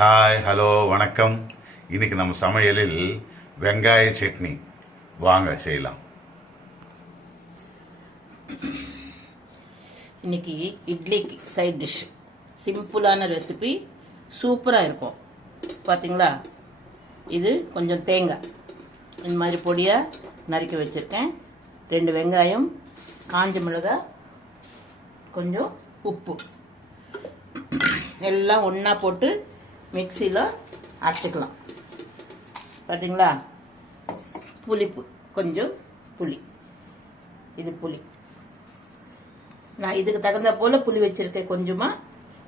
Hi hello வணக்கம். இன்னைக்கு நம்ம சமையலில் வெங்காய சட்னி வாங்க செய்யலாம். இன்னைக்கு இட்லிக்கு சைட் டிஷ் சிம்பிளான ரெசிபி சூப்பராக இருக்கும். பார்த்தீங்களா, இது கொஞ்சம் தேங்காய் இந்த மாதிரி பொடியாக நறுக்கி வச்சுருக்கேன், 2 வெங்காயம், காஞ்ச மிளகாய், கொஞ்சம் உப்பு எல்லாம் ஒன்றா போட்டு மிக்சியில் அரைச்சிக்கலாம். பார்த்தீங்களா, புளிப்பு கொஞ்சம் புளி, இது புளி நான் இதுக்கு தகுந்த போல் புளி வச்சுருக்கேன். கொஞ்சமாக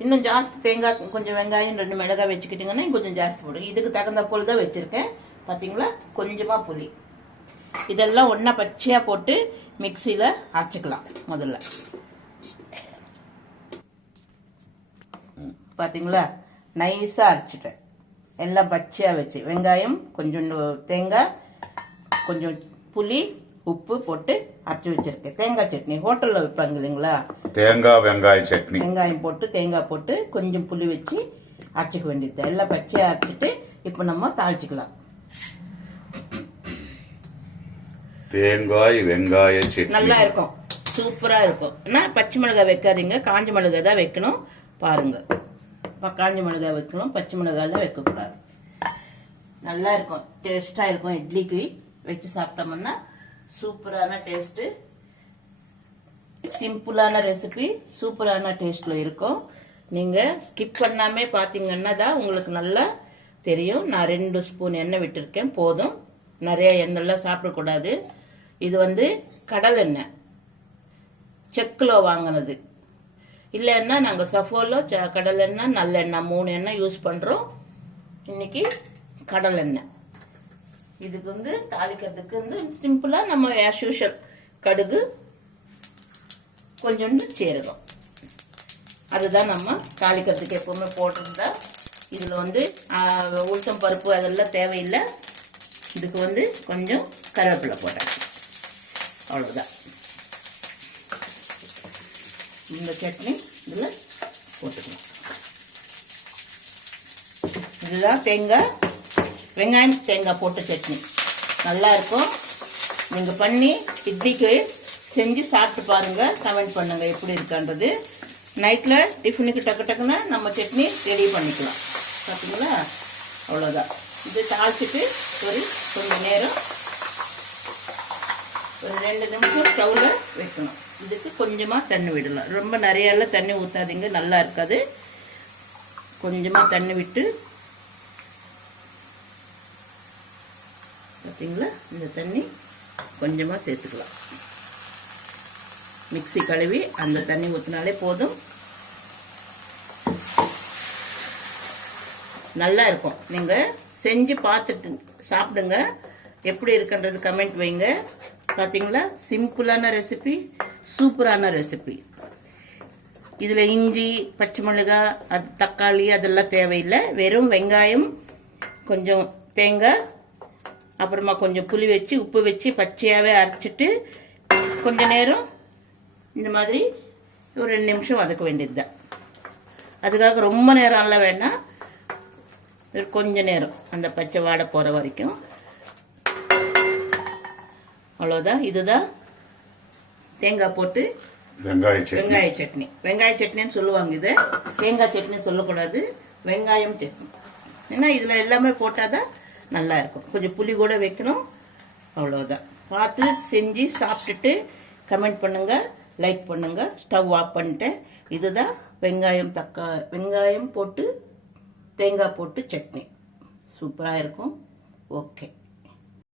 இன்னும் ஜாஸ்தி தேங்காய், கொஞ்சம் வெங்காயம், 2 மிளகாய் வச்சுக்கிட்டிங்கன்னா கொஞ்சம் ஜாஸ்தி போடுங்க. இதுக்கு தகுந்த போல் தான் வச்சுருக்கேன். பார்த்தீங்களா, கொஞ்சமாக புளி, இதெல்லாம் ஒன்றா பச்சையாக போட்டு மிக்சியில் அரைச்சிக்கலாம். முதல்ல பார்த்தீங்களா, நைஸாக அரைச்சிட்டேன். எல்லாம் பச்சையாக வச்சு வெங்காயம், கொஞ்சம் தேங்காய், கொஞ்சம் புளி, உப்பு போட்டு அரைச்சி வச்சிருக்கேன். தேங்காய் சட்னி ஹோட்டலில் வைப்பாங்க இல்லைங்களா, தேங்காய் வெங்காய சட்னி. வெங்காயம் போட்டு தேங்காய் போட்டு கொஞ்சம் புளி வச்சு அரைச்சிக்க வேண்டியது. எல்லாம் பச்சையாக அரைச்சிட்டு இப்போ நம்ம தாளிச்சிக்கலாம். தேங்காய் வெங்காய சட்னி நல்லா இருக்கும், சூப்பராக இருக்கும். ஆனால் பச்சை மிளகாய் வைக்காதீங்க, காஞ்ச மிளகாய் தான் வைக்கணும். பாருங்க, காஞ்ச மிளகாய் வைக்கணும், பச்சை மிளகாயெல்லாம் வைக்கக்கூடாது. நல்லா இருக்கும், டேஸ்டாக இருக்கும். இட்லிக்கு வச்சு சாப்பிட்டோம்னா சூப்பரான டேஸ்ட்டு. சிம்பிளான ரெசிபி, சூப்பரான டேஸ்ட்டில் இருக்கும். நீங்கள் ஸ்கிப் பண்ணாமே பார்த்தீங்கன்னா தான் உங்களுக்கு நல்லா தெரியும். நான் 2 ஸ்பூன் எண்ணெய் விட்டுருக்கேன், போதும். நிறைய எண்ணெய்லாம் சாப்பிடக்கூடாது. இது கடல் எண்ணெய், செக்கில் வாங்கினது. இல்லைன்னா நாங்கள் சஃபோலோ, கடல் எண்ணெய், நல்லெண்ணெய் 3 எண்ணெய் யூஸ் பண்ணுறோம். இன்னைக்கு கடல் எண்ணெய். இதுக்கு தாளிக்கிறதுக்கு சிம்பிளாக நம்ம ஆஸ் யூஷுவல் கடுகு, கொஞ்சோண்டு சீரகம், அதுதான் நம்ம தாளிக்கிறதுக்கு எப்பவுமே போட்டிருந்தா. இதில் உளுத்தம் பருப்பு அதெல்லாம் தேவையில்லை. இதுக்கு கொஞ்சம் கருவேப்பிலை போட்டேன், அவ்வளோதான். இந்த சட்னி இதில் போட்டுக்கலாம். இதுதான் தேங்காய் வெங்காயம் தேங்காய் போட்ட சட்னி, நல்லா இருக்கும். நீங்கள் பண்ணி இட்லிக்கு செஞ்சு சாப்பிட்டு பாருங்கள், கமெண்ட் பண்ணுங்கள் எப்படி இருக்கான்றது. நைட்டில் டிஃபனுக்கு டக்குன்னு நம்ம சட்னி ரெடி பண்ணிக்கலாம். பார்த்தீங்களா, அவ்வளோதான். இது தாளிச்சிட்டு கொஞ்சம் நேரம், ஒரு 2 நிமிஷம் ஸ்டவ்வில் வைக்கணும். இதுக்கு கொஞ்சமாக தண்ணி விடலாம், ரொம்ப நிறையெல்லாம் தண்ணி ஊற்றாதீங்க, நல்லா இருக்காது. கொஞ்சமாக தண்ணி விட்டு, பார்த்தீங்களா, இந்த தண்ணி கொஞ்சமாக சேர்த்துக்கலாம். மிக்ஸி கழுவி அந்த தண்ணி ஊற்றினாலே போதும். நல்லா இருக்கும். நீங்கள் செஞ்சு பார்த்துட்டு சாப்பிடுங்க, எப்படி இருக்குன்றது கமெண்ட் வைங்க. பார்த்தீங்களா, சிம்பிளான ரெசிபி, சூப்பரான ரெசிபி. இதில் இஞ்சி, பச்சை மிளகாய், தக்காளி அதெல்லாம் தேவையில்லை. வெறும் வெங்காயம், கொஞ்சம் தேங்காய், அப்புறமா கொஞ்சம் புளி வச்சு உப்பு வச்சு பச்சையாகவே அரைச்சிட்டு கொஞ்ச நேரம் இந்த மாதிரி ஒரு 2 நிமிஷம் வதக்க வேண்டியது தான். அதுக்காக ரொம்ப நேரம்லாம் வேண்டாம், கொஞ்ச நேரம் அந்த பச்சை வாடை போகிற வரைக்கும், அவ்வளோதான். இதுதான் தேங்காய் போட்டு வெங்காய சட்னி. வெங்காய சட்னின்னு சொல்லுவாங்க, இதை தேங்காய் சட்னின்னு சொல்லக்கூடாது, வெங்காயம் சட்னி. ஏன்னா இதில் எல்லாமே போட்டால் தான் நல்லா இருக்கும். கொஞ்சம் புளி கூட வைக்கணும், அவ்வளோதான். பார்த்து செஞ்சு சாப்பிட்டுட்டு கமெண்ட் பண்ணுங்கள், லைக் பண்ணுங்கள். ஸ்டவ் ஆஃப் பண்ணிட்டேன். இதுதான் வெங்காயம் போட்டு தேங்காய் போட்டு சட்னி, சூப்பராக இருக்கும். ஓகே.